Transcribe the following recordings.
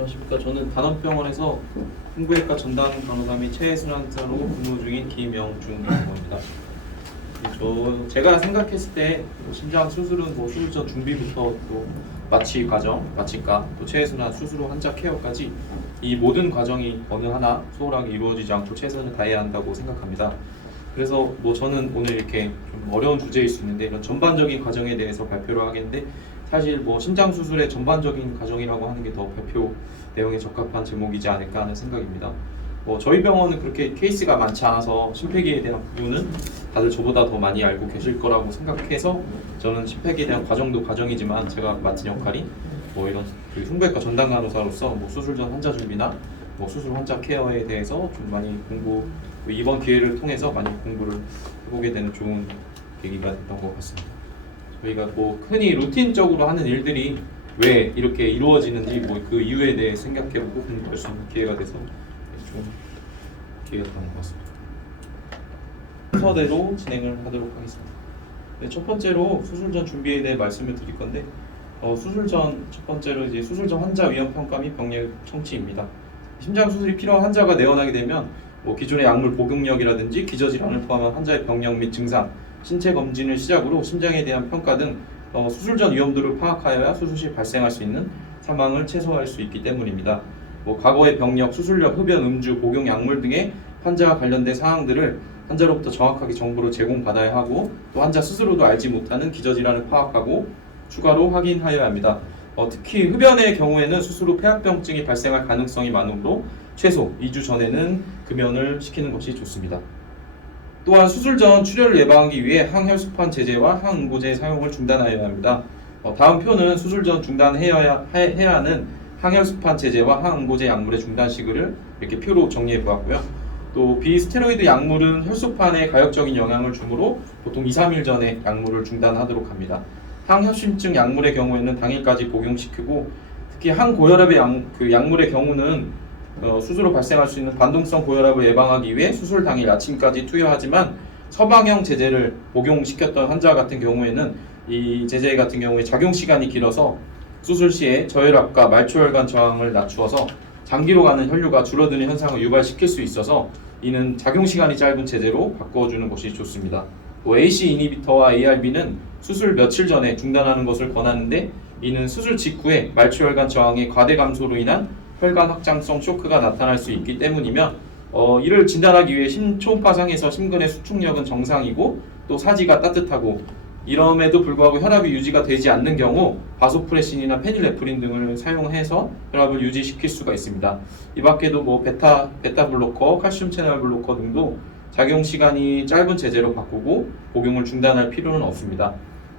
안녕하십니까. 저는 단원병원에서 흉부외과 전담 간호사 및 체외순환사로 근무 중인 김영중입니다. 제가 생각했을 때 심장 수술은 수술 전 준비부터 또 마취 과정, 마취과, 또 체외순환, 수술 후 환자 케어까지 이 모든 과정이 어느 하나 소홀하게 이루어지지 않고 최선을 다해야 한다고 생각합니다. 그래서 저는 오늘 이렇게 좀 어려운 주제일 수 있는데 이런 전반적인 과정에 대해서 발표를 하겠는데 사실 심장 수술의 전반적인 과정이라고 하는 게 더 발표 내용에 적합한 제목이지 않을까 하는 생각입니다. 저희 병원은 그렇게 케이스가 많지 않아서 심폐기에 대한 부분은 다들 저보다 더 많이 알고 계실 거라고 생각해서 저는 심폐기에 대한 과정도 과정이지만 제가 맡은 역할이 이런 흉부외과 전담 간호사로서 수술 전 환자 준비나 수술 환자 케어에 대해서 좀 많이 이번 기회를 통해서 많이 공부를 해보게 되는 좋은 계기가 됐던 것 같습니다. 저희가 흔히 루틴적으로 하는 일들이 왜 이렇게 이루어지는지 그 이유에 대해 생각해보고 공부할 수 있는 기회가 돼서 좀 기회가 됐던 것 같습니다. 순서대로 진행을 하도록 하겠습니다. 네, 첫 번째로 수술 전 준비에 대해 말씀을 드릴 건데 수술 전 첫 번째로 이제 수술 전 환자 위험 평가 및 병력 청취입니다. 심장 수술이 필요한 환자가 내원하게 되면 기존의 약물 복용력이라든지 기저질환을 포함한 환자의 병력 및 증상, 신체 검진을 시작으로 심장에 대한 평가 등 수술 전 위험도를 파악하여야 수술 시 발생할 수 있는 사망을 최소화할 수 있기 때문입니다. 과거의 병력, 수술력, 흡연, 음주, 복용 약물 등의 환자와 관련된 사항들을 환자로부터 정확하게 정보를 제공받아야 하고 또 환자 스스로도 알지 못하는 기저질환을 파악하고 추가로 확인하여야 합니다. 특히 흡연의 경우에는 수술 후 폐합병증이 발생할 가능성이 많으므로 최소 2주 전에는 금연을 시키는 것이 좋습니다. 또한 수술 전 출혈을 예방하기 위해 항혈소판 제제와 항응고제 사용을 중단하여야 합니다. 다음 표는 수술 전 중단해야 하는 항혈소판 제제와 항응고제 약물의 중단 시기를 이렇게 표로 정리해 보았고요. 또 비스테로이드 약물은 혈소판에 가역적인 영향을 주므로 보통 2-3일 전에 약물을 중단하도록 합니다. 항혈심증 약물의 경우에는 당일까지 복용시키고 특히 항고혈압의 약물의 경우는 수술 후 발생할 수 있는 반동성 고혈압을 예방하기 위해 수술 당일 아침까지 투여하지만 서방형 제제를 복용시켰던 환자 같은 경우에는 이 제제 같은 경우에 작용 시간이 길어서 수술 시에 저혈압과 말초혈관 저항을 낮추어서 장기로 가는 혈류가 줄어드는 현상을 유발시킬 수 있어서 이는 작용 시간이 짧은 제제로 바꿔주는 것이 좋습니다. AC 이니비터와 ARB는 수술 며칠 전에 중단하는 것을 권하는데 이는 수술 직후에 말초혈관 저항의 과대 감소로 인한 혈관 확장성 쇼크가 나타날 수 있기 때문이며 이를 진단하기 위해 초음파상에서 심근의 수축력은 정상이고 또 사지가 따뜻하고 이럼에도 불구하고 혈압이 유지가 되지 않는 경우 바소프레신이나 페닐에프린 등을 사용해서 혈압을 유지시킬 수가 있습니다. 이 밖에도 베타 블로커, 칼슘 채널 블로커 등도 작용 시간이 짧은 제제로 바꾸고 복용을 중단할 필요는 없습니다.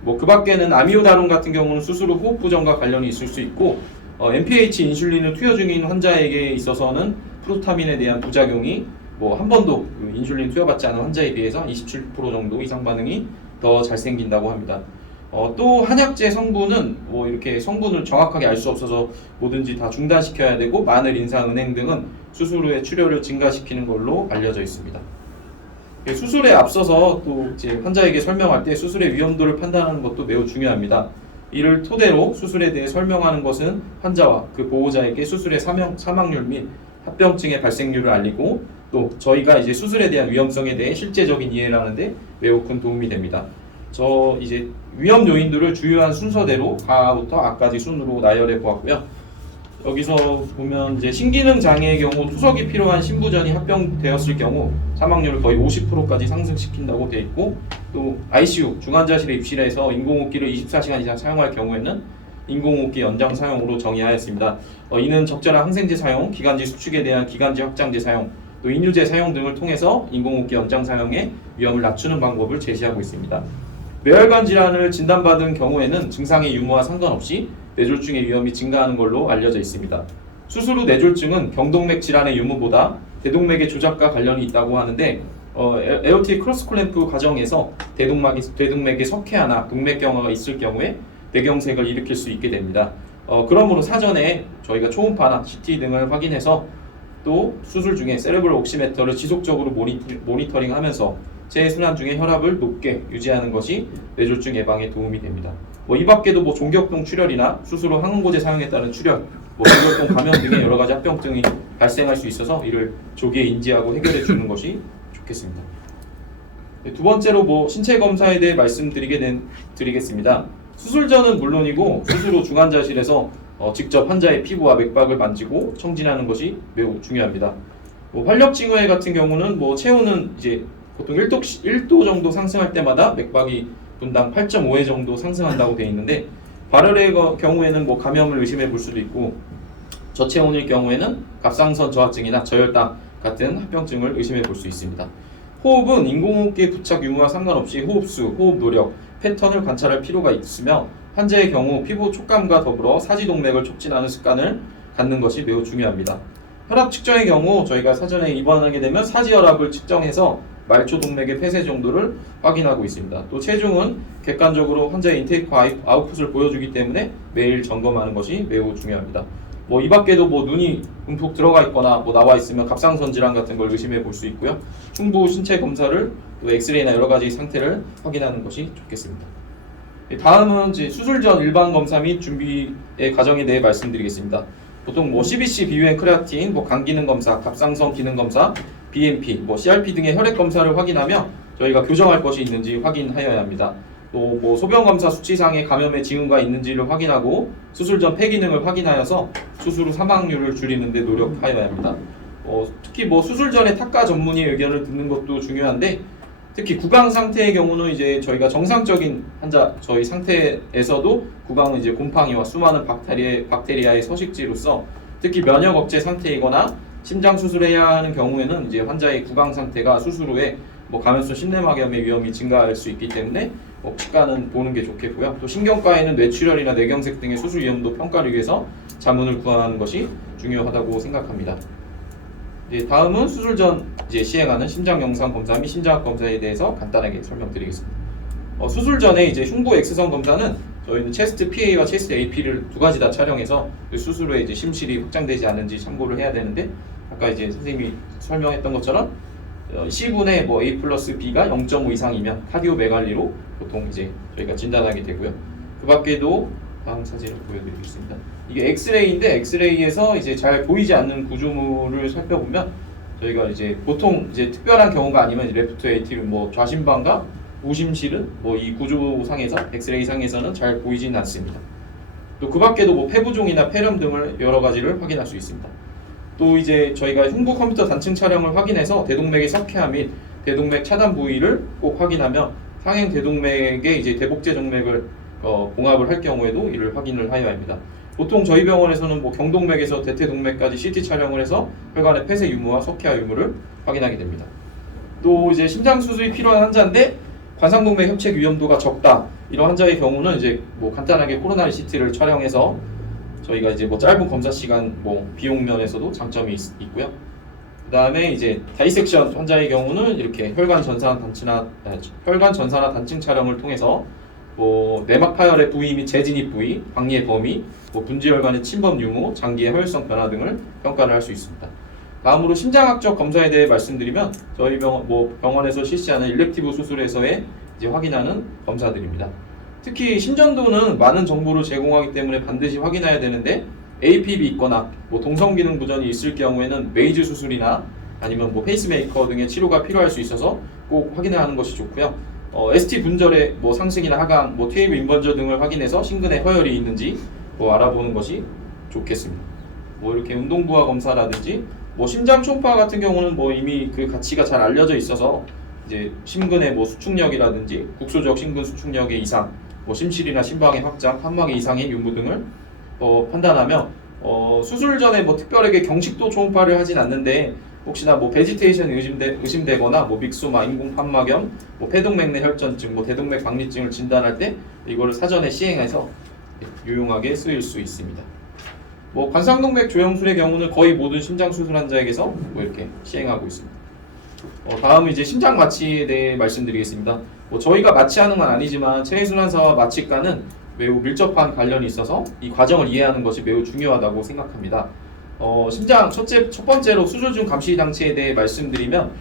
그 밖에는 아미오다론 같은 경우는 수술 후 호흡 부전과 관련이 있을 수 있고 NPH 인슐린을 투여 중인 환자에게 있어서는 프로타민에 대한 부작용이 한 번도 인슐린 투여받지 않은 환자에 비해서 27% 정도 이상 반응이 더 잘 생긴다고 합니다. 또 한약재 성분은 이렇게 성분을 정확하게 알 수 없어서 뭐든지 다 중단시켜야 되고 마늘, 인삼, 은행 등은 수술 후에 출혈을 증가시키는 걸로 알려져 있습니다. 수술에 앞서서 또 이제 환자에게 설명할 때 수술의 위험도를 판단하는 것도 매우 중요합니다. 이를 토대로 수술에 대해 설명하는 것은 환자와 그 보호자에게 수술의 사망률 및 합병증의 발생률을 알리고 또 저희가 이제 수술에 대한 위험성에 대해 실제적인 이해를 하는데 매우 큰 도움이 됩니다. 이제 위험 요인들을 주요한 순서대로 가부터 악까지 순으로 나열해 보았고요. 여기서 보면 이제 신기능 장애의 경우 투석이 필요한 신부전이 합병되었을 경우 사망률을 거의 50%까지 상승시킨다고 되어 있고 또 ICU 중환자실에 입실해서 인공호흡기를 24시간 이상 사용할 경우에는 인공호흡기 연장 사용으로 정의하였습니다. 이는 적절한 항생제 사용, 기관지 수축에 대한 기관지 확장제 사용, 또 인유제 사용 등을 통해서 인공호흡기 연장 사용의 위험을 낮추는 방법을 제시하고 있습니다. 뇌혈관 질환을 진단받은 경우에는 증상의 유무와 상관없이 뇌졸중의 위험이 증가하는 걸로 알려져 있습니다. 수술 후 뇌졸중은 경동맥 질환의 유무보다 대동맥의 조작과 관련이 있다고 하는데 에어티 크로스클램프 과정에서 대동맥에 석회화나 동맥경화가 있을 경우에 뇌경색을 일으킬 수 있게 됩니다. 그러므로 사전에 저희가 초음파나 CT 등을 확인해서 또 수술 중에 세레브럴 옥시메터를 지속적으로 모니터링하면서 체순환 중에 혈압을 높게 유지하는 것이 뇌졸중 예방에 도움이 됩니다. 뭐 이 밖에도 뭐 종격동 출혈이나 수술 후 항응고제 사용에 따른 출혈, 뭐 종격동 감염 등의 여러 가지 합병증이 발생할 수 있어서 이를 조기에 인지하고 해결해 주는 것이 좋겠습니다. 네, 두 번째로 뭐 신체 검사에 대해 드리겠습니다. 수술 전은 물론이고 수술 후 중환자실에서 직접 환자의 피부와 맥박을 만지고 청진하는 것이 매우 중요합니다. 뭐 활력 징후에 같은 경우는 뭐 체온은 이제 보통 1도 정도 상승할 때마다 맥박이 분당 8.5회 정도 상승한다고 되어 있는데, 발열의 경우에는 뭐 감염을 의심해 볼 수도 있고, 저체온일 경우에는 갑상선 저하증이나 저혈당 같은 합병증을 의심해 볼 수 있습니다. 호흡은 인공호흡기의 부착 유무와 상관없이 호흡수, 호흡 노력, 패턴을 관찰할 필요가 있으며, 환자의 경우 피부 촉감과 더불어 사지동맥을 촉진하는 습관을 갖는 것이 매우 중요합니다. 혈압 측정의 경우 저희가 사전에 입원하게 되면 사지혈압을 측정해서 말초 동맥의 폐쇄 정도를 확인하고 있습니다. 또 체중은 객관적으로 환자의 인테이크 아웃풋을 보여주기 때문에 매일 점검하는 것이 매우 중요합니다. 뭐 이 밖에도 뭐 눈이 움푹 들어가 있거나 뭐 나와 있으면 갑상선 질환 같은 걸 의심해 볼 수 있고요. 흉부 신체 검사를 또 엑스레이나 여러 가지 상태를 확인하는 것이 좋겠습니다. 다음은 이제 수술 전 일반 검사 및 준비의 과정에 대해 말씀드리겠습니다. 보통 뭐 CBC, 비유행 크레아틴, 뭐 간 기능 검사, 갑상선 기능 검사, BMP, 뭐 CRP 등의 혈액 검사를 확인하며 저희가 교정할 것이 있는지 확인하여야 합니다. 또 뭐 소변 검사 수치상의 감염의 징후가 있는지를 확인하고 수술 전 폐 기능을 확인하여서 수술 후 사망률을 줄이는 데 노력하여야 합니다. 특히 뭐 수술 전에 탁과 전문의의 의견을 듣는 것도 중요한데, 특히 구강 상태의 경우는 이제 저희가 정상적인 환자 저희 상태에서도 구강은 이제 곰팡이와 수많은 박테리아의 서식지로서, 특히 면역 억제 상태이거나 심장 수술해야 하는 경우에는 이제 환자의 구강 상태가 수술 후에 뭐 감염성 심내막염의 위험이 증가할 수 있기 때문에 치과는 보는 게 좋겠고요. 또 신경과에는 뇌출혈이나 뇌경색 등의 수술 위험도 평가를 위해서 자문을 구하는 것이 중요하다고 생각합니다. 다음은 수술 전 이제 시행하는 심장 영상 검사 및 심장학 검사에 대해서 간단하게 설명드리겠습니다. 수술 전에 이제 흉부 X선 검사는 저희는 체스트 PA와 체스트 AP를 두 가지 다 촬영해서 그 수술 후에 이제 심실이 확장되지 않는지 참고를 해야 되는데, 아까 이제 선생님이 설명했던 것처럼 C분의 뭐 A 플러스 B가 0.5 이상이면 카디오메갈리로 보통 이제 저희가 진단하게 되고요. 그 밖에도 다음 사진을 보여드리겠습니다. 이게 엑스레이인데, 엑스레이에서 이제 잘 보이지 않는 구조물을 살펴보면 저희가 이제 보통 이제 특별한 경우가 아니면 레프트 에이티를 뭐 좌심방과 우심실은 뭐 이 구조상에서 엑스레이 상에서는 잘 보이지는 않습니다. 또 그 밖에도 뭐 폐부종이나 폐렴 등을 여러 가지를 확인할 수 있습니다. 또 이제 저희가 흉부 컴퓨터 단층 촬영을 확인해서 대동맥의 석회화 및 대동맥 차단 부위를 꼭 확인하며 상행 대동맥의 이제 대복제 정맥을 봉합을 할 경우에도 이를 확인을 하여야 합니다. 보통 저희 병원에서는 뭐 경동맥에서 대퇴동맥까지 CT 촬영을 해서 혈관의 폐쇄 유무와 석회화 유무를 확인하게 됩니다. 또 이제 심장 수술이 필요한 환자인데 관상동맥 협착 위험도가 적다, 이런 환자의 경우는 이제 뭐 간단하게 코로나리 CT를 촬영해서 저희가 이제 뭐 짧은 검사 시간 뭐 비용 면에서도 장점이 있고요. 그 다음에 이제 다이섹션 환자의 경우는 이렇게 혈관 전사나 단층 촬영을 통해서 뭐 내막 파열의 부위 및 재진입 부위, 박리의 범위, 뭐 분지혈관의 침범 유무, 장기의 허혈성 변화 등을 평가를 할 수 있습니다. 다음으로 심장학적 검사에 대해 말씀드리면 저희 병원에서 실시하는 일렉티브 수술에서의 이제 확인하는 검사들입니다. 특히 심전도는 많은 정보를 제공하기 때문에 반드시 확인해야 되는데, APB 있거나 뭐 동성기능 부전이 있을 경우에는 메이즈 수술이나 아니면 뭐 페이스메이커 등의 치료가 필요할 수 있어서 꼭 확인해야 하는 것이 좋고요. ST 분절의 뭐 상승이나 하강, 뭐 테이블 인번저 등을 확인해서 심근에 허혈이 있는지 뭐 알아보는 것이 좋겠습니다. 뭐 이렇게 운동부하 검사라든지 뭐 심장 초음파 같은 경우는 뭐 이미 그 가치가 잘 알려져 있어서 이제 심근의 뭐 수축력이라든지 국소적 심근 수축력의 이상, 뭐 심실이나 심방의 확장, 판막의 이상의 유무 등을 판단하며 수술 전에 뭐 특별하게 경식도 초음파를 하진 않는데, 혹시나 뭐 베지테이션이 의심되거나 뭐 믹소마, 인공 판막염, 뭐 폐동맥 내 혈전증, 뭐 대동맥 박리증을 진단할 때 이거를 사전에 시행해서 유용하게 쓰일 수 있습니다. 뭐 관상동맥 조영술의 경우는 거의 모든 심장 수술 환자에게서 뭐 이렇게 시행하고 있습니다. 다음은 이제 심장 마취에 대해 말씀드리겠습니다. 뭐 저희가 마취하는 건 아니지만 체내순환사와 마취과는 매우 밀접한 관련이 있어서 이 과정을 이해하는 것이 매우 중요하다고 생각합니다. 심장 첫 번째로 수술 중 감시 장치에 대해 말씀드리면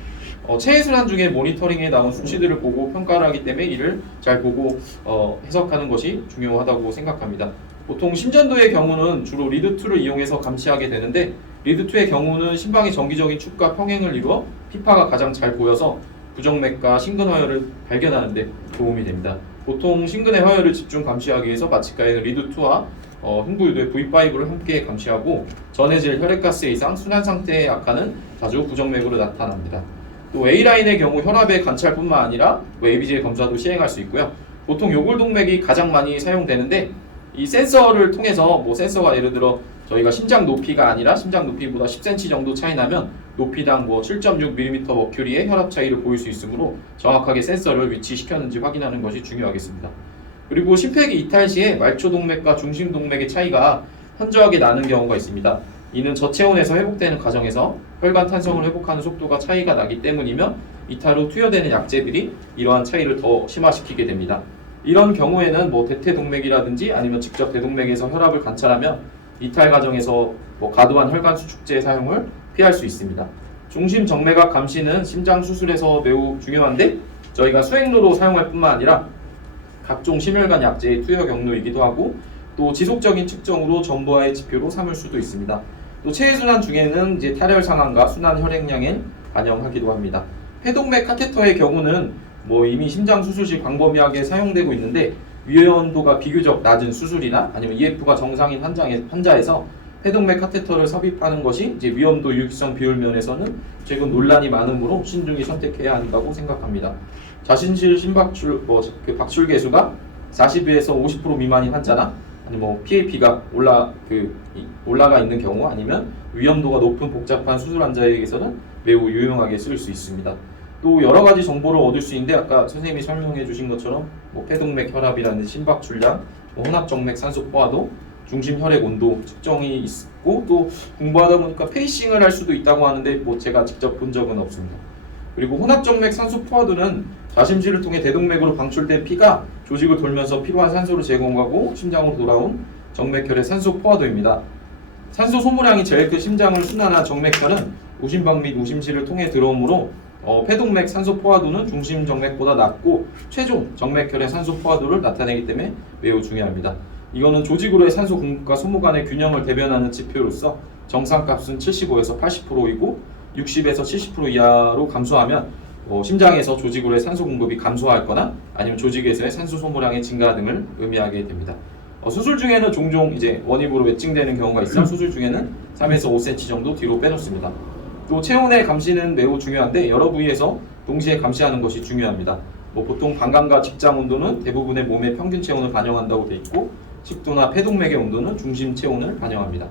체해순환 중에 모니터링에 나온 수치들을 보고 평가를 하기 때문에 이를 잘 보고 해석하는 것이 중요하다고 생각합니다. 보통 심전도의 경우는 주로 리드2를 이용해서 감시하게 되는데 리드2의 경우는 심방의 정기적인 축과 평행을 이루어 피파가 가장 잘 보여서 부정맥과 심근 허혈을 발견하는 데 도움이 됩니다. 보통 심근의 허혈을 집중 감시하기 위해서 마취과에는 리드2와 흉부유도의 V5를 함께 감시하고 전해질 혈액가스 이상 순환 상태에 악화는 자주 부정맥으로 나타납니다. 또 A라인의 경우 혈압의 관찰뿐만 아니라 ABJ 검사도 시행할 수 있고요. 보통 요골동맥이 가장 많이 사용되는데 이 센서를 통해서 센서가 예를 들어 저희가 심장 높이가 아니라 심장 높이보다 10cm 정도 차이 나면 높이당 7.6mm 머큐리의 혈압 차이를 보일 수 있으므로 정확하게 센서를 위치시켰는지 확인하는 것이 중요하겠습니다. 그리고 심폐기 이탈 시에 말초동맥과 중심동맥의 차이가 현저하게 나는 경우가 있습니다. 이는 저체온에서 회복되는 과정에서 혈관 탄성을 회복하는 속도가 차이가 나기 때문이며 이탈 후 투여되는 약제들이 이러한 차이를 더 심화시키게 됩니다. 이런 경우에는 대퇴동맥이라든지 아니면 직접 대동맥에서 혈압을 관찰하면 이탈 과정에서 과도한 혈관 수축제 사용을 피할 수 있습니다. 중심 정맥압 감시는 심장 수술에서 매우 중요한데 저희가 수행로로 사용할 뿐만 아니라 각종 심혈관 약제의 투여 경로이기도 하고 또 지속적인 측정으로 전부와의 지표로 삼을 수도 있습니다. 또 체해순환 중에는 탈혈 상황과 순환 혈액량을 반영하기도 합니다. 폐동맥 카테터의 경우는 이미 심장 수술 시 광범위하게 사용되고 있는데 위험도가 비교적 낮은 수술이나 아니면 EF가 정상인 환자에서 폐동맥 카테터를 삽입하는 것이 위험도 유익성 비율 면에서는 최근 논란이 많으므로 신중히 선택해야 한다고 생각합니다. 자신실 심박출 박출 계수가 40에서 50% 미만인 환자나 아니면 PAP가 올라가 있는 경우 아니면 위험도가 높은 복잡한 수술 환자에게서는 매우 유용하게 쓸 수 있습니다. 또 여러 가지 정보를 얻을 수 있는데 아까 선생님이 설명해 주신 것처럼 폐동맥 혈압이라든지 심박 출량, 혼합정맥 산소 포화도, 중심 혈액 온도 측정이 있고 또 공부하다 보니까 페이싱을 할 수도 있다고 하는데 제가 직접 본 적은 없습니다. 그리고 혼합정맥 산소 포화도는 좌심실을 통해 대동맥으로 방출된 피가 조직을 돌면서 필요한 산소를 제공하고 심장으로 돌아온 정맥혈의 산소 포화도입니다. 산소 소모량이 제일 큰 심장을 순환한 정맥혈은 우심방 및 우심실을 통해 들어오므로 폐동맥 산소 포화도는 중심 정맥보다 낮고 최종 정맥혈의 산소 포화도를 나타내기 때문에 매우 중요합니다. 이거는 조직으로의 산소 공급과 소모 간의 균형을 대변하는 지표로서 정상값은 75에서 80%이고 60에서 70% 이하로 감소하면 심장에서 조직으로의 산소 공급이 감소하거나 아니면 조직에서의 산소 소모량의 증가 등을 의미하게 됩니다. 수술 중에는 종종 원입으로 매칭되는 경우가 있어 수술 중에는 3에서 5cm 정도 뒤로 빼놓습니다. 또 체온의 감시는 매우 중요한데 여러 부위에서 동시에 감시하는 것이 중요합니다. 보통 방광과 직장 온도는 대부분의 몸의 평균 체온을 반영한다고 되어 있고 식도나 폐동맥의 온도는 중심 체온을 반영합니다.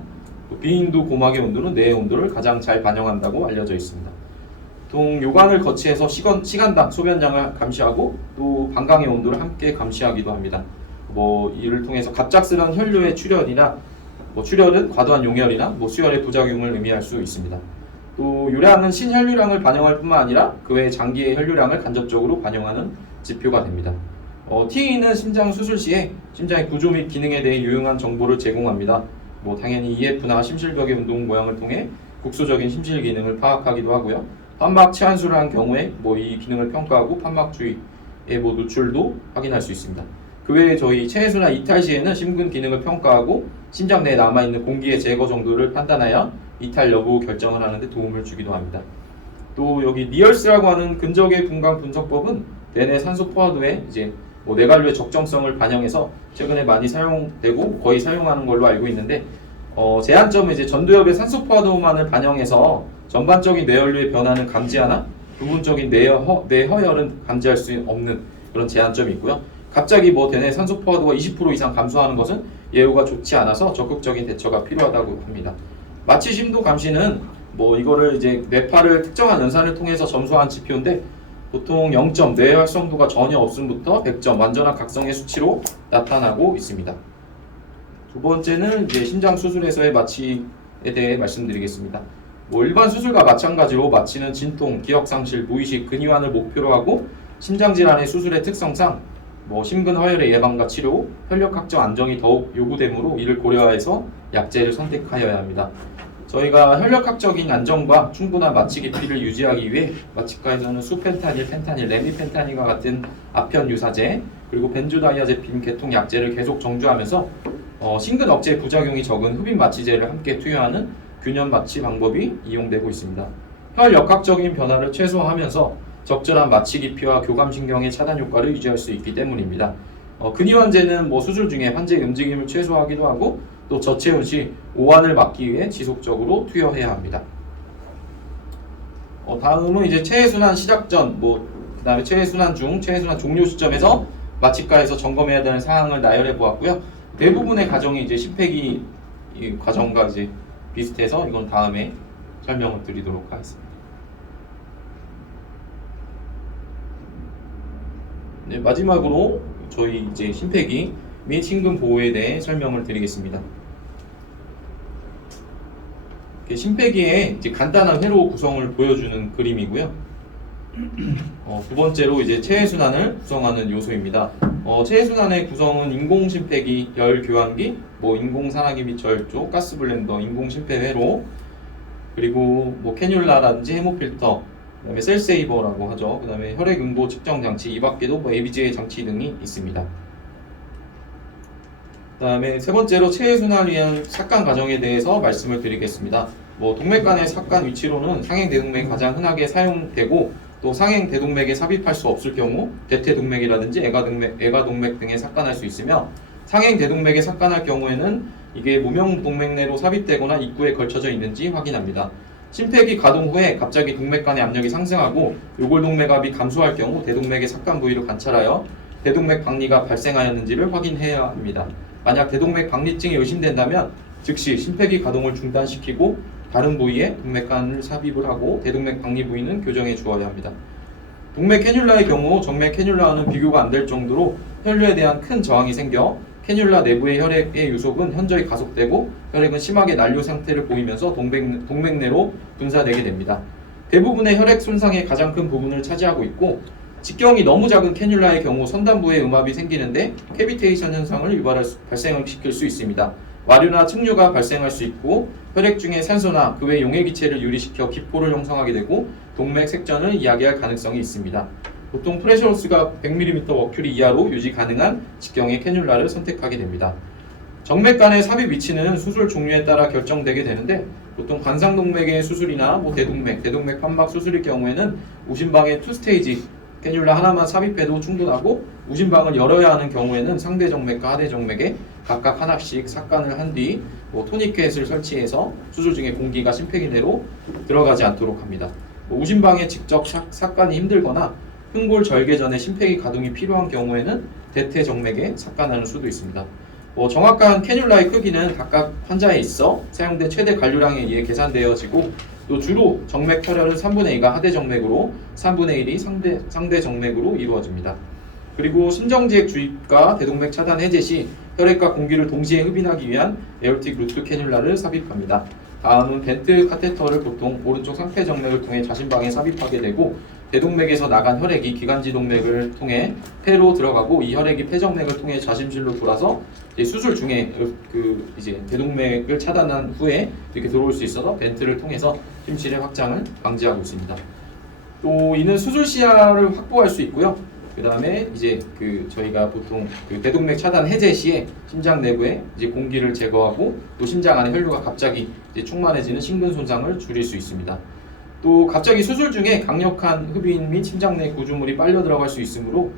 비인두 고막의 온도는 뇌의 온도를 가장 잘 반영한다고 알려져 있습니다. 보통 요관을 거치해서 시간당 소변량을 감시하고 또 방광의 온도를 함께 감시하기도 합니다. 이를 통해서 갑작스러운 혈류의 출혈이나 출혈은 과도한 용혈이나 수혈의 부작용을 의미할 수 있습니다. 또 요량은 신혈류량을 반영할 뿐만 아니라 그 외 장기의 혈류량을 간접적으로 반영하는 지표가 됩니다. TE는 심장 수술 시에 심장의 구조 및 기능에 대해 유용한 정보를 제공합니다. 당연히 EF나 심실벽의 운동 모양을 통해 국소적인 심실 기능을 파악하기도 하고요. 판막 체한수를 한 경우에 이 기능을 평가하고 판막 주위의 노출도 확인할 수 있습니다. 그 외에 저희 체해수나 이탈 시에는 심근 기능을 평가하고 심장 내에 남아있는 공기의 제거 정도를 판단하여 이탈 여부 결정을 하는 데 도움을 주기도 합니다. 또 여기 니얼스라고 하는 근적의 분광 분석법은 대뇌 산소 포화도의 뇌관류의 적정성을 반영해서 최근에 많이 사용되고 거의 사용하는 걸로 알고 있는데 제한점은 전두엽의 산소 포화도만을 반영해서 전반적인 뇌혈류의 변화는 감지하나 부분적인 뇌허혈은 감지할 수 없는 그런 제한점이 있고요. 갑자기 대뇌 산소 포화도가 20% 이상 감소하는 것은 예후가 좋지 않아서 적극적인 대처가 필요하다고 합니다. 마취 심도 감시는 이거를 뇌파를 특정한 연산을 통해서 점수한 지표인데 보통 0점 뇌 활성도가 전혀 없음부터 100점 완전한 각성의 수치로 나타나고 있습니다. 두 번째는 심장 수술에서의 마취에 대해 말씀드리겠습니다. 일반 수술과 마찬가지로 마취는 진통, 기억상실, 무의식, 근위환을 목표로 하고 심장질환의 수술의 특성상 심근 허혈의 예방과 치료, 혈력 확정 안정이 더욱 요구되므로 이를 고려해서 약제를 선택하여야 합니다. 저희가 혈력학적인 안정과 충분한 마취 깊이를 유지하기 위해 마취과에서는 수펜타닐, 펜타닐, 레미펜타닐과 같은 아편 유사제 그리고 벤조다이아제핀 계통 약제를 계속 정주하면서 심근 억제 부작용이 적은 흡입 마취제를 함께 투여하는 균형 마취 방법이 이용되고 있습니다. 혈역학적인 변화를 최소화하면서 적절한 마취 깊이와 교감신경의 차단 효과를 유지할 수 있기 때문입니다. 근이환제는 수술 중에 환자의 움직임을 최소화하기도 하고 또 저체온 시 오한을 막기 위해 지속적으로 투여해야 합니다. 다음은 이제 체해순환 시작 전, 그 다음에 체해순환 중, 체해순환 종료 시점에서 마취과에서 점검해야 되는 사항을 나열해 보았고요. 대부분의 과정이 이제 심폐기 과정과 이제 비슷해서 이건 다음에 설명을 드리도록 하겠습니다. 네, 마지막으로 저희 이제 심폐기 및 심근 보호에 대해 설명을 드리겠습니다. 심폐기의 이제 간단한 회로 구성을 보여주는 그림이고요. 두 번째로 이제 체해순환을 구성하는 요소입니다. 체해순환의 구성은 인공심폐기, 열교환기, 인공산화기 및 절조, 가스블렌더, 인공심폐회로, 그리고 캐뉼라라든지 헤모필터, 그다음에 셀세이버라고 하죠. 그다음에 혈액응고 측정 장치, 이 밖에도 ABJ 장치 등이 있습니다. 그다음에 세 번째로 체해순환을 위한 삭간 과정에 대해서 말씀을 드리겠습니다. 동맥 간의 삭간 위치로는 상행대동맥이 가장 흔하게 사용되고 또 상행대동맥에 삽입할 수 없을 경우 대퇴동맥이라든지 애가동맥 등에 삭간할 수 있으며 상행대동맥에 삭간할 경우에는 이게 무명동맥 내로 삽입되거나 입구에 걸쳐져 있는지 확인합니다. 심폐기 가동 후에 갑자기 동맥 간의 압력이 상승하고 요골동맥압이 감소할 경우 대동맥의 삭간 부위를 관찰하여 대동맥 박리가 발생하였는지를 확인해야 합니다. 만약 대동맥 박리증이 의심된다면 즉시 심폐기 가동을 중단시키고 다른 부위에 동맥간을 삽입을 하고 대동맥 박리 부위는 교정해 주어야 합니다. 동맥 캐뉼라의 경우 정맥 캐뉼라와는 비교가 안 될 정도로 혈류에 대한 큰 저항이 생겨 캐뉼라 내부의 혈액의 유속은 현저히 가속되고 혈액은 심하게 난류 상태를 보이면서 동맥 내로 분사되게 됩니다. 대부분의 혈액 손상의 가장 큰 부분을 차지하고 있고 직경이 너무 작은 캐뉼라의 경우 선단부에 음압이 생기는데 캐비테이션 현상을 발생시킬 수 있습니다. 와류나 측류가 발생할 수 있고 혈액 중에 산소나 그 외 용해기체를 유리시켜 기포를 형성하게 되고 동맥 색전을 이야기할 가능성이 있습니다. 보통 프레셔로스가 100mm 머큐리 이하로 유지 가능한 직경의 캐뉼라를 선택하게 됩니다. 정맥 간의 삽입 위치는 수술 종류에 따라 결정되게 되는데 보통 관상동맥의 수술이나 대동맥 판막 수술일 경우에는 우심방의 2스테이지 캐뉼라 하나만 삽입해도 충분하고 우심방을 열어야 하는 경우에는 상대 정맥과 하대 정맥에 각각 하나씩 삭간을 한 뒤 토니켓을 설치해서 수술 중에 공기가 심폐기 내로 들어가지 않도록 합니다. 우심방에 직접 삭간이 힘들거나 흉골 절개 전에 심폐기 가동이 필요한 경우에는 대퇴 정맥에 삭간하는 수도 있습니다. 정확한 캐뉼라의 크기는 각각 환자에 있어 사용된 최대 관류량에 의해 계산되어지고 또 주로 정맥 혈혈은 3분의 2가 하대 정맥으로 3분의 1이 상대 정맥으로 이루어집니다. 그리고 심정지액 주입과 대동맥 차단 해제 시 혈액과 공기를 동시에 흡인하기 위한 에어틱 루트 캐뉼라를 삽입합니다. 다음은 벤트 카테터를 보통 오른쪽 상태 정맥을 통해 자신방에 삽입하게 되고 대동맥에서 나간 혈액이 기관지 동맥을 통해 폐로 들어가고 이 혈액이 폐정맥을 통해 자심실로 돌아서 수술 중에 이제 대동맥을 차단한 후에 이렇게 들어올 수 있어서 벤트를 통해서 심실의 확장을 방지하고 있습니다. 또 이는 수술 시야를 확보할 수 있고요. 그 다음에 이제 저희가 보통 대동맥 차단 해제 시에 심장 내부에 이제 공기를 제거하고 또 심장 안에 혈류가 갑자기 이제 충만해지는 심근 손상을 줄일 수 있습니다. 또 갑자기 수술 중에 강력한 흡인 및 심장 내 구조물이 빨려 들어갈 수 있으므로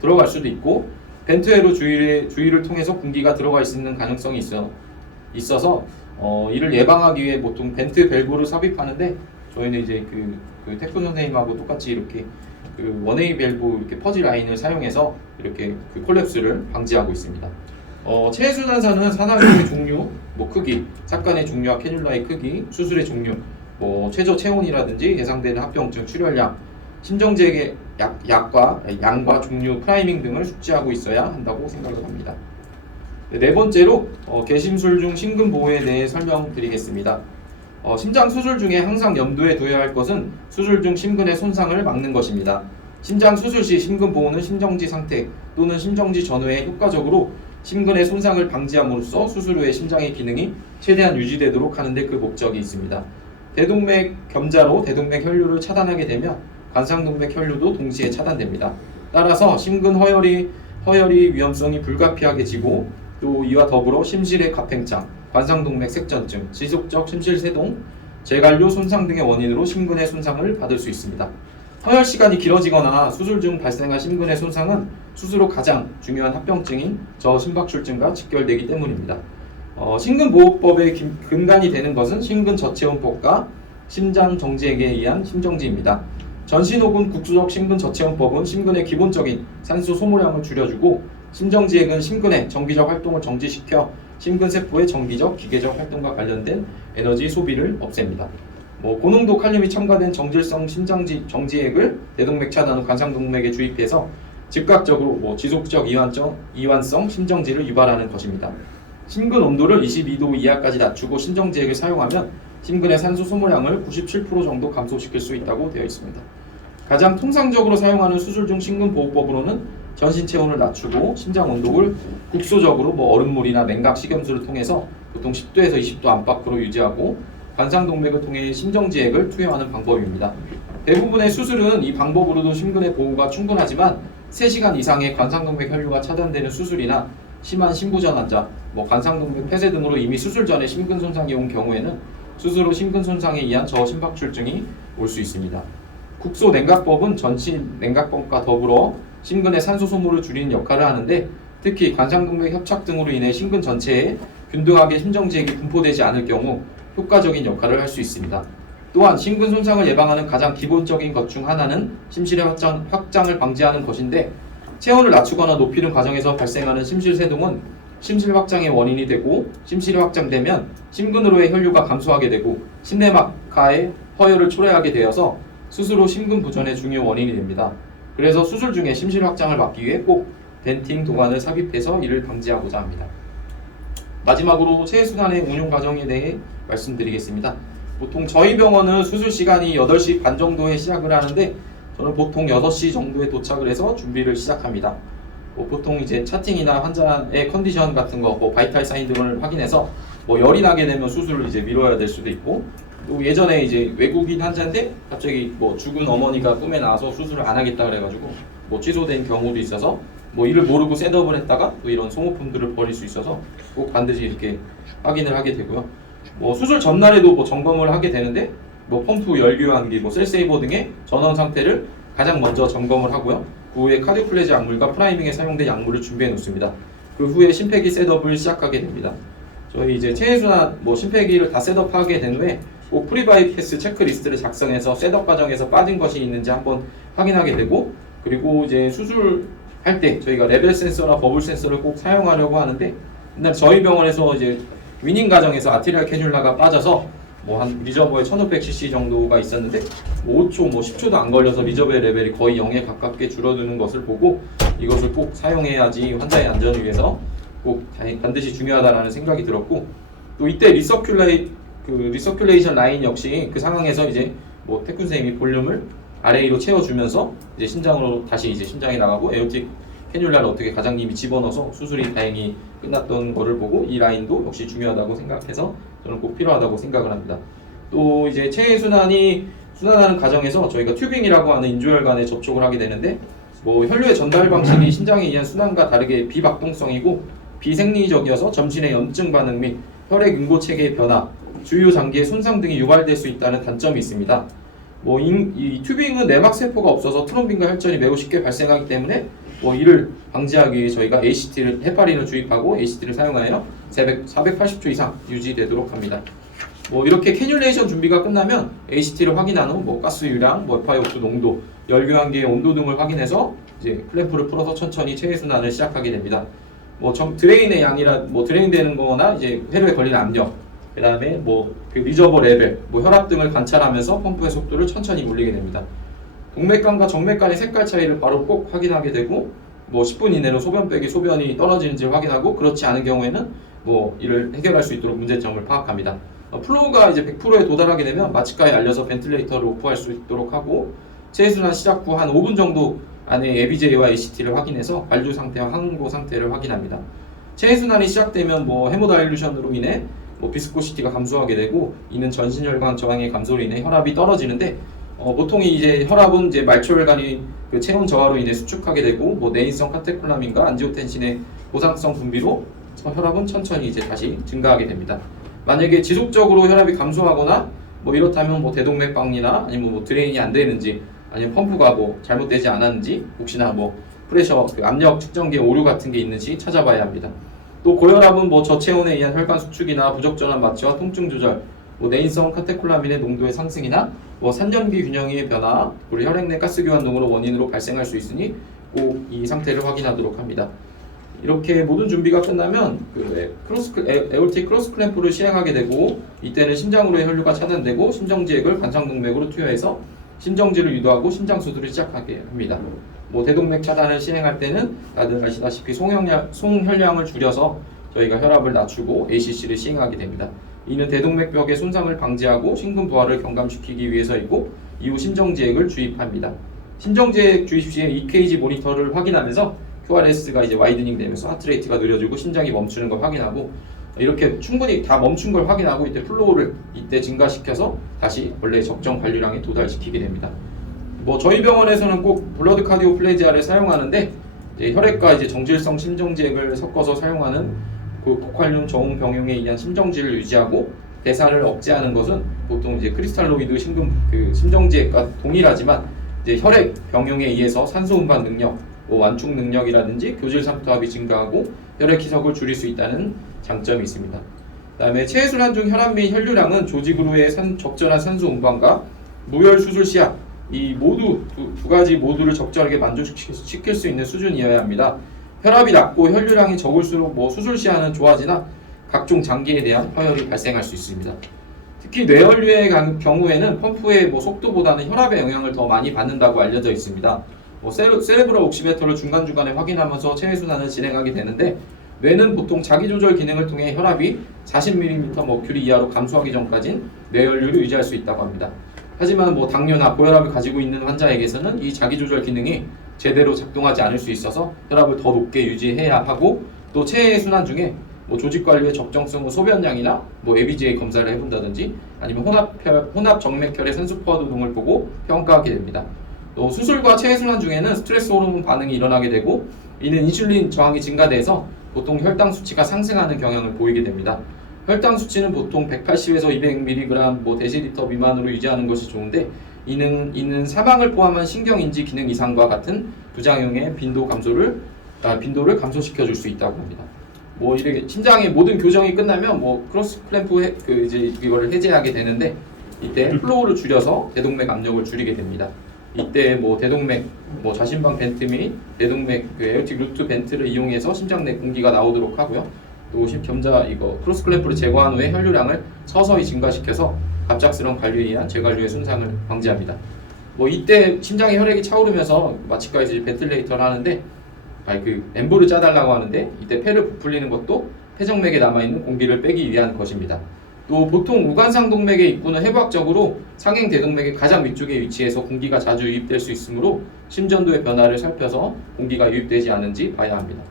들어갈 수도 있고 벤트회로 주위를 통해서 공기가 들어가 있는 가능성이 있어서 이를 예방하기 위해 보통 벤트 밸브를 삽입하는데 저희는 이제 태프 선생님하고 똑같이 이렇게 원웨이 밸브 이렇게 퍼지 라인을 사용해서 이렇게 콜랩스를 방지하고 있습니다. 체해순환사는 산화기의 종류, 크기, 삭간의 종류와 캐뉼라의 크기, 수술의 종류, 최저 체온이라든지 예상되는 합병증 출혈량, 심정지액의 양과 종류, 프라이밍 등을 숙지하고 있어야 한다고 생각을 합니다. 네 번째로 개심술 중 심근 보호에 대해 설명드리겠습니다. 심장 수술 중에 항상 염두에 두어야 할 것은 수술 중 심근의 손상을 막는 것입니다. 심장 수술 시 심근 보호는 심정지 상태 또는 심정지 전후에 효과적으로 심근의 손상을 방지함으로써 수술 후에 심장의 기능이 최대한 유지되도록 하는 데 그 목적이 있습니다. 대동맥 겸자로 대동맥 혈류를 차단하게 되면 관상동맥 혈류도 동시에 차단됩니다. 따라서 심근 허혈이 위험성이 불가피하게지고 또 이와 더불어 심실의 갑팽창, 관상동맥 색전증, 지속적 심실세동, 재관료 손상 등의 원인으로 심근의 손상을 받을 수 있습니다. 허혈 시간이 길어지거나 수술 중 발생한 심근의 손상은 수술 후 가장 중요한 합병증인 저심박출증과 직결되기 때문입니다. 심근보호법의 근간이 되는 것은 심근저체온법과 심장정지액에 의한 심정지입니다. 전신 혹은 국소적 심근저체온법은 심근의 기본적인 산소 소모량을 줄여주고, 심정지액은 심근의 정기적 활동을 정지시켜 심근세포의 정기적, 기계적 활동과 관련된 에너지 소비를 없앱니다. 고농도 칼륨이 첨가된 정질성 심장정지액을 대동맥 차단 후 관상동맥에 주입해서 즉각적으로 지속적 이완성 심정지를 유발하는 것입니다. 심근 온도를 22도 이하까지 낮추고 심정지액을 사용하면 심근의 산소 소모량을 97% 정도 감소시킬 수 있다고 되어 있습니다. 가장 통상적으로 사용하는 수술 중 심근보호법으로는 전신 체온을 낮추고 심장 온도를 국소적으로 얼음물이나 냉각 식염수를 통해서 보통 10도에서 20도 안팎으로 유지하고 관상동맥을 통해 심정지액을 투여하는 방법입니다. 대부분의 수술은 이 방법으로도 심근의 보호가 충분하지만 3시간 이상의 관상동맥 혈류가 차단되는 수술이나 심한 심부전 환자, 관상동맥 폐쇄 등으로 이미 수술 전에 심근 손상이 온 경우에는 수술 후 심근 손상에 의한 저심박출증이 올 수 있습니다. 국소 냉각법은 전신 냉각법과 더불어 심근의 산소 소모를 줄이는 역할을 하는데, 특히 관상동맥 협착 등으로 인해 심근 전체에 균등하게 심정지액이 분포되지 않을 경우 효과적인 역할을 할 수 있습니다. 또한 심근 손상을 예방하는 가장 기본적인 것 중 하나는 심실의 확장을 방지하는 것인데, 체온을 낮추거나 높이는 과정에서 발생하는 심실세동은 심실 확장의 원인이 되고, 심실이 확장되면 심근으로의 혈류가 감소하게 되고 심내막하의 허혈을 초래하게 되어서 수술 후 심근 부전의 중요 원인이 됩니다. 그래서 수술 중에 심실 확장을 막기 위해 꼭 덴팅 도관을 삽입해서 이를 방지하고자 합니다. 마지막으로 체해순환의 운용 과정에 대해 말씀드리겠습니다. 보통 저희 병원은 수술 시간이 8시 반 정도에 시작을 하는데, 저는 보통 6시 정도에 도착을 해서 준비를 시작합니다. 보통 이제 차팅이나 환자의 컨디션 같은 거, 바이탈 사인 등을 확인해서 열이 나게 되면 수술을 이제 미뤄야 될 수도 있고, 또 예전에 이제 외국인 환자인데 갑자기 죽은 어머니가 꿈에 나와서 수술을 안 하겠다 그래가지고 취소된 경우도 있어서 이를 모르고 셋업을 했다가 또 이런 소모품들을 버릴 수 있어서 꼭 반드시 이렇게 확인을 하게 되고요. 수술 전날에도 점검을 하게 되는데 펌프 열교환기, 셀세이버 등의 전원 상태를 가장 먼저 점검을 하고요. 그 후에 카디오플레지 약물과 프라이밍에 사용된 약물을 준비해 놓습니다. 그 후에 심폐기 셋업을 시작하게 됩니다. 저희 이제 체해순환 심폐기를 다 셋업하게 된 후에 꼭 프리바이패스 체크리스트를 작성해서 셋업 과정에서 빠진 것이 있는지 한번 확인하게 되고, 그리고 이제 수술할 때 저희가 레벨 센서나 버블 센서를 꼭 사용하려고 하는데, 근데 저희 병원에서 이제 위닝 과정에서 아티리얼 캐뉼라가 빠져서 한 리저버에 1500cc 정도가 있었는데 5초, 10초도 안 걸려서 리저버의 레벨이 거의 0에 가깝게 줄어드는 것을 보고 이것을 꼭 사용해야지 환자의 안전을 위해서 꼭 반드시 중요하다라는 생각이 들었고, 또 이때 리서큘레이션 라인 역시 그 상황에서 이제 태쿤 선생님이 볼륨을 RA로 채워주면서 이제 심장으로 다시 이제 심장이 나가고 에어틱 캐뉼라를 어떻게 과장님이 집어넣어서 수술이 다행히 끝났던 거를 보고 이 라인도 역시 중요하다고 생각해서 저는 꼭 필요하다고 생각을 합니다. 또 이제 체해순환이 순환하는 과정에서 저희가 튜빙이라고 하는 인조혈관에 접촉을 하게 되는데, 혈류의 전달 방식이 신장에 의한 순환과 다르게 비박동성이고 비생리적이어서 점진의 염증 반응 및 혈액 응고 체계의 변화, 주요 장기의 손상 등이 유발될 수 있다는 단점이 있습니다. 이 튜빙은 내막 세포가 없어서 트롬빈과 혈전이 매우 쉽게 발생하기 때문에 이를 방지하기 위해 저희가 ACT를 헤파린을 주입하고 ACT를 사용하여 480초 이상 유지되도록 합니다. 이렇게 캐뉼레이션 준비가 끝나면 ACT를 확인한 후 가스 유량, FiO2 농도, 열교환기의 온도 등을 확인해서 이제 클램프를 풀어서 천천히 체해순환을 시작하게 됩니다. 드레인의 양이라 드레인되는 거나 이제 혈류에 걸리는 압력, 그 다음에 그 리저버 레벨, 혈압 등을 관찰하면서 펌프의 속도를 천천히 올리게 됩니다. 동맥관과 정맥관의 색깔 차이를 바로 꼭 확인하게 되고 10분 이내로 소변이 떨어지는지를 확인하고, 그렇지 않은 경우에는 이를 해결할 수 있도록 문제점을 파악합니다. 플로우가 이제 100%에 도달하게 되면 마취가에 알려서 벤틀레이터를 오프할 수 있도록 하고, 체해순환 시작 후 한 5분 정도 안에 에비제이와 ACT를 확인해서 관류 상태와 항응고 상태를 확인합니다. 체해순환이 시작되면 뭐 헤모다일루션으로 인해 뭐 비스코시티가 감소하게 되고 이는 전신혈관 저항의 감소로 인해 혈압이 떨어지는데 보통 이제 혈압은 이제 말초혈관이 그 체온 저하로 인해 수축하게 되고 뭐 내인성 카테콜라민과 안지오텐신의 보상성 분비로 혈압은 천천히 이제 다시 증가하게 됩니다. 만약에 지속적으로 혈압이 감소하거나 뭐 이렇다면 뭐 대동맥박리나 아니면 뭐 드레인이 안 되는지 아니면 펌프가 뭐 잘못되지 않았는지 혹시나 뭐 프레셔 그 압력 측정기에 오류 같은 게 있는지 찾아봐야 합니다. 또 고혈압은 뭐 저체온에 의한 혈관 수축이나 부적절한 마취와 통증 조절, 뭐 내인성 카테콜라민의 농도의 상승이나 뭐 산전기 균형의 변화, 그리고 혈액 내 가스 교환 등으로 원인으로 발생할 수 있으니 꼭 이 상태를 확인하도록 합니다. 이렇게 모든 준비가 끝나면 그 에올틱 크로스 클램프를 시행하게 되고 이때는 심장으로의 혈류가 차단되고 심정지액을 관상동맥으로 투여해서 심정지를 유도하고 심장 수술을 시작하게 합니다. 뭐 대동맥 차단을 시행할 때는 다들 아시다시피 송혈량을 줄여서 저희가 혈압을 낮추고 ACC를 시행하게 됩니다. 이는 대동맥벽의 손상을 방지하고 심근 부하를 경감시키기 위해서이고 이후 심정지액을 주입합니다. 심정지액 주입 시에 EKG 모니터를 확인하면서 QRS가 이제 와이드닝 되면서 하트레이트가 느려지고 심장이 멈추는 걸 확인하고 이렇게 충분히 다 멈춘 걸 확인하고 이때 플로우를 이때 증가시켜서 다시 원래 적정 관리량에 도달시키게 됩니다. 뭐 저희 병원에서는 꼭 블러드 카디오플레지아를 사용하는데 이제 혈액과 이제 정질성 심정지액을 섞어서 사용하는 그 고칼륨 저온 병용에 의한 심정지를 유지하고 대사를 억제하는 것은 보통 이제 크리스탈로이드 그 심정지액과 동일하지만 이제 혈액 병용에 의해서 산소 운반 능력, 뭐 완충 능력이라든지 교질 삼투압이 증가하고 혈액 희석을 줄일 수 있다는 장점이 있습니다. 그다음에 체해순환 중 혈압 및 혈류량은 조직으로의 적절한 산소 운반과 무혈 수술 시약 이 모두 두 가지 모두를 적절하게 만족시킬 수 있는 수준이어야 합니다. 혈압이 낮고 혈류량이 적을수록 뭐 수술 시야는 좋아지나 각종 장기에 대한 파열이 발생할 수 있습니다. 특히 뇌혈류의 경우에는 펌프의 뭐 속도보다는 혈압의 영향을 더 많이 받는다고 알려져 있습니다. 뭐 세레브럴 옥시메터를 중간중간에 확인하면서 체해순환을 진행하게 되는데 뇌는 보통 자기조절 기능을 통해 혈압이 40mmmercury 이하로 감소하기 전까지는 뇌혈류를 유지할 수 있다고 합니다. 하지만 뭐 당뇨나 고혈압을 가지고 있는 환자에게서는 이 자기조절 기능이 제대로 작동하지 않을 수 있어서 혈압을 더 높게 유지해야 하고 또 체해순환 중에 뭐 조직관리의 적정성은 소변량이나 뭐 ABGA 검사를 해본다든지 아니면 혼합 정맥혈의 산소 포화도 등을 보고 평가하게 됩니다. 또 수술과 체해순환 중에는 스트레스 호르몬 반응이 일어나게 되고 이는 인슐린 저항이 증가돼서 보통 혈당 수치가 상승하는 경향을 보이게 됩니다. 혈당 수치는 보통 180에서 200mg 뭐 데시리터 미만으로 유지하는 것이 좋은데 이는 사망을 포함한 신경인지 기능 이상과 같은 부작용의 빈도를 감소시켜 줄 수 있다고 합니다. 뭐 이렇게 심장의 모든 교정이 끝나면 뭐 크로스 클램프 이제 이거를 해제하게 되는데 이때 플로우를 줄여서 대동맥 압력을 줄이게 됩니다. 이때 뭐 대동맥 뭐 좌심방 벤트 및 대동맥 그 에어틱 루트 벤트를 이용해서 심장 내 공기가 나오도록 하고요. 또 겸자 이거 크로스 클램프를 제거한 후에 혈류량을 서서히 증가시켜서 갑작스러운 관리에 의한 재관류의 손상을 방지합니다. 뭐 이때 심장에 혈액이 차오르면서 마취과에서 이제 벤틀레이터를 하는데 그 엠보를 짜달라고 하는데 이때 폐를 부풀리는 것도 폐정맥에 남아있는 공기를 빼기 위한 것입니다. 또 보통 우관상 동맥의 입구는 해부학적으로 상행 대동맥의 가장 위쪽에 위치해서 공기가 자주 유입될 수 있으므로 심전도의 변화를 살펴서 공기가 유입되지 않은지 봐야 합니다.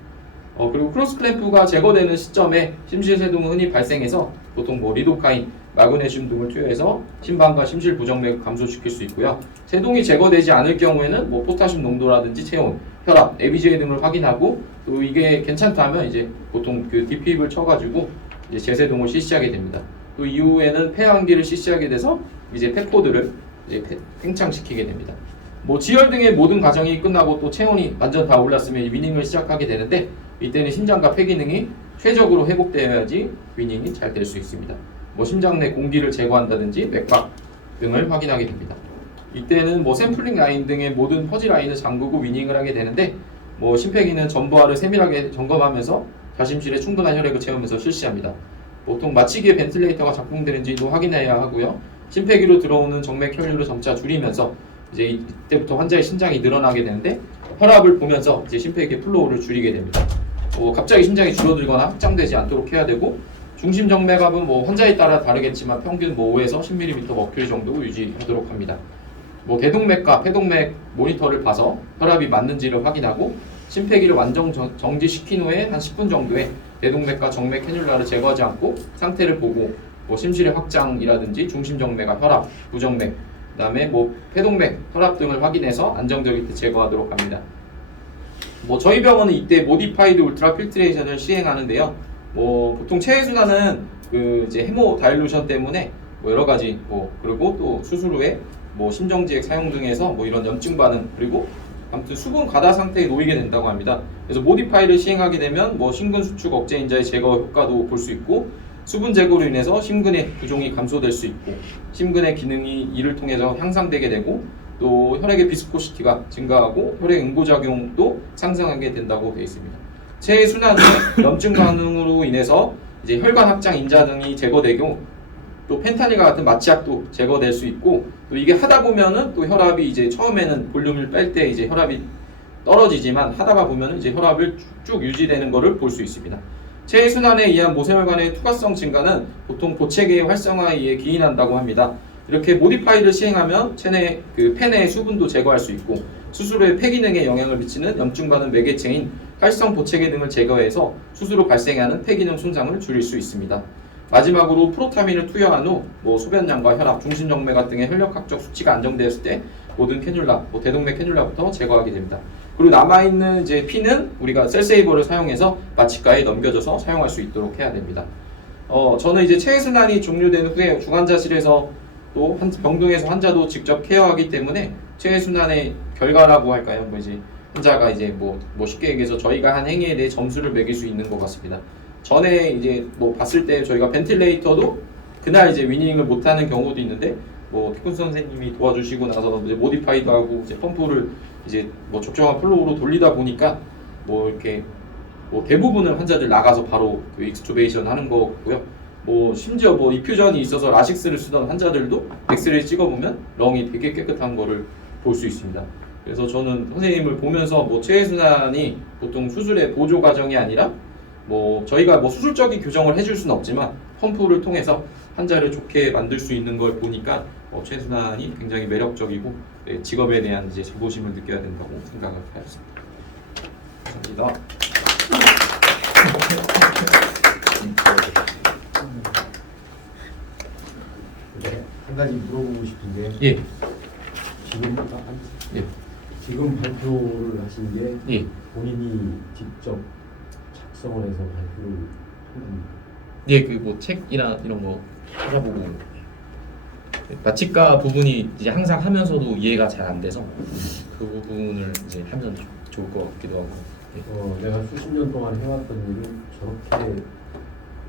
그리고 크로스 클램프가 제거되는 시점에 심실세동은 흔히 발생해서 보통 뭐 리도카인, 마그네슘 등을 투여해서 심방과 심실 부정맥을 감소시킬 수 있고요. 세동이 제거되지 않을 경우에는 뭐 포타슘 농도라든지 체온, 혈압, ABGA 등을 확인하고 또 이게 괜찮다면 이제 보통 그 DP입을 쳐가지고 이제 재세동을 실시하게 됩니다. 또 이후에는 폐항기를 실시하게 돼서 이제 폐포드를 이제 팽창시키게 됩니다. 뭐 지혈 등의 모든 과정이 끝나고 또 체온이 완전 다 올랐으면 위닝을 시작하게 되는데 이때는 심장과 폐 기능이 최적으로 회복되어야지 위닝이 잘 될 수 있습니다. 뭐 심장 내 공기를 제거한다든지 맥박 등을 확인하게 됩니다. 이때는 뭐 샘플링 라인 등의 모든 퍼지 라인을 잠그고 위닝을 하게 되는데 뭐 심폐기는 전부하를 세밀하게 점검하면서 좌심실에 충분한 혈액을 채우면서 실시합니다. 보통 마취기에 벤틀레이터가 작동되는지도 확인해야 하고요. 심폐기로 들어오는 정맥 혈류를 점차 줄이면서 이제 이때부터 환자의 심장이 늘어나게 되는데 혈압을 보면서 이제 심폐기 플로우를 줄이게 됩니다. 갑자기 심장이 줄어들거나 확장되지 않도록 해야 되고 중심 정맥압은 뭐 환자에 따라 다르겠지만 평균 뭐 5에서 10mmmercury 정도 유지하도록 합니다. 뭐 대동맥과 폐동맥 모니터를 봐서 혈압이 맞는지를 확인하고 심폐기를 완전 정지시킨 후에 한 10분 정도에 대동맥과 정맥 캐뉼라를 제거하지 않고 상태를 보고 뭐 심실의 확장이라든지 중심 정맥과 혈압, 부정맥, 그다음에 뭐 폐동맥, 혈압 등을 확인해서 안정적일 때 제거하도록 합니다. 뭐 저희 병원은 이때 모디파이드 울트라 필트레이션을 시행하는데요. 뭐 보통 체해순환은 그 이제 헤모다일루션 때문에 뭐 여러 가지 뭐 그리고 또 수술 후에 뭐 심정지액 사용 등에서 뭐 이런 염증 반응 그리고 아무튼 수분 과다 상태에 놓이게 된다고 합니다. 그래서 모디파이를 시행하게 되면 뭐 심근 수축 억제 인자의 제거 효과도 볼 수 있고 수분 제거로 인해서 심근의 부종이 감소될 수 있고 심근의 기능이 이를 통해서 향상되게 되고 또 혈액의 비스코시티가 증가하고 혈액 응고작용도 상승하게 된다고 되어 있습니다. 체순환의 염증 반응으로 인해서 이제 혈관 확장 인자 등이 제거되고 또 펜타닐과 같은 마취약도 제거될 수 있고 또 이게 하다 보면은 또 혈압이 이제 처음에는 볼륨을 뺄 때 이제 혈압이 떨어지지만 하다가 보면은 이제 혈압을 쭉 유지되는 것을 볼 수 있습니다. 체순환에 의한 모세혈관의 투과성 증가는 보통 보체계의 활성화에 의해 기인한다고 합니다. 이렇게 모디파이를 시행하면 체내 그 폐내의 수분도 제거할 수 있고 수술 후에 폐 기능에 영향을 미치는 염증 반응 매개체인 활성 보체계 등을 제거해서 수술 후 발생하는 폐 기능 손상을 줄일 수 있습니다. 마지막으로 프로타민을 투여한 후 뭐 소변량과 혈압, 중심정맥 등의 혈력학적 수치가 안정되었을 때 모든 캐뉼라, 뭐 대동맥 캐뉼라부터 제거하게 됩니다. 그리고 남아있는 이제 피는 우리가 셀세이버를 사용해서 마취가에 넘겨져서 사용할 수 있도록 해야 됩니다. 저는 이제 체해순환이 종료된 후에 중환자실에서 또 병동에서 환자도 직접 케어하기 때문에 체해순환의 결과라고 할까요? 뭐 이제 환자가 이제 뭐 쉽게 얘기해서 저희가 한 행위에 대해 점수를 매길 수 있는 것 같습니다. 전에 이제 뭐 봤을 때 저희가 벤틸레이터도 그날 이제 위닝을 못하는 경우도 있는데 뭐 태군 선생님이 도와주시고 나서 이제 모디파이도 하고 이제 펌프를 이제 뭐 적정한 플로우로 돌리다 보니까 뭐 이렇게 뭐 대부분은 환자들 나가서 바로 그 익스튜베이션 하는 거고요. 뭐 심지어 뭐 이퓨전이 있어서 라식스를 쓰던 환자들도 엑스레이 찍어보면 렁이 되게 깨끗한 거를 볼 수 있습니다. 그래서 저는 선생님을 보면서 뭐 체해순환이 보통 수술의 보조 과정이 아니라 뭐 저희가 뭐 수술적인 교정을 해줄 수는 없지만 펌프를 통해서 환자를 좋게 만들 수 있는 걸 보니까 체해순환이 굉장히 매력적이고 직업에 대한 이제 자부심을 느껴야 된다고 생각을 하였습니다. 감사합니다. 네, 한 가지 물어보고 싶은데 예. 지금 발표를 하신 게 예. 본인이 직접 작성을 해서 발표를 한 겁니까? 예, 그 뭐 책이나 이런 거 찾아보고 마취가 부분이 이제 항상 하면서도 이해가 잘 안 돼서 그 부분을 이제 하면 좋을 것 같기도 하고. 예. 내가 수십 년 동안 해왔던 일을 저렇게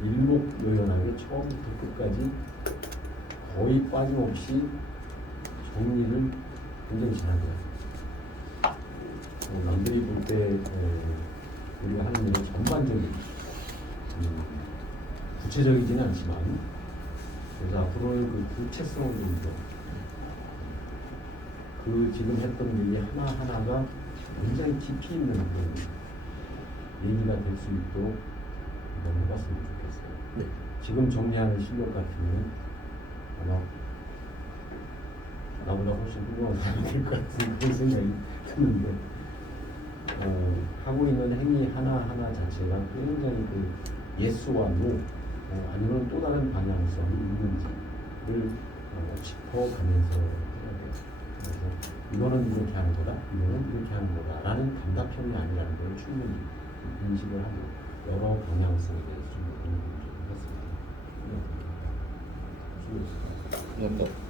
일목요연하게 처음부터 끝까지 거의 빠짐없이 정리를 굉장히 잘하더라고요. 남들이 볼 때 우리가 하는 일은 전반적인 구체적이지는 않지만 그래서 앞으로는 그 구체성을 좀 더 그 지금 했던 일이 하나하나가 굉장히 깊이 있는 그런 얘기가 될 수 있도록 넘어갔으면 좋겠어요. 네. 지금 정리하는 실력 같으면 아마 나보다 훨씬 훌륭한 사람이 될 것 같은 그런 생각이 드는데 하고 있는 행위 하나하나 자체가 굉장히 그 예스와 노 아니면 또 다른 방향성이 있는지를 짚어가면서 해야 돼요. 그래서 이거는 이렇게 하는 거다, 이거는 이렇게 하는 거다라는 단답형이 아니라는 걸 충분히 인식을 하고 여러 방향성에 대해서 좀 연구를 좀 했습니다. 감사합니다.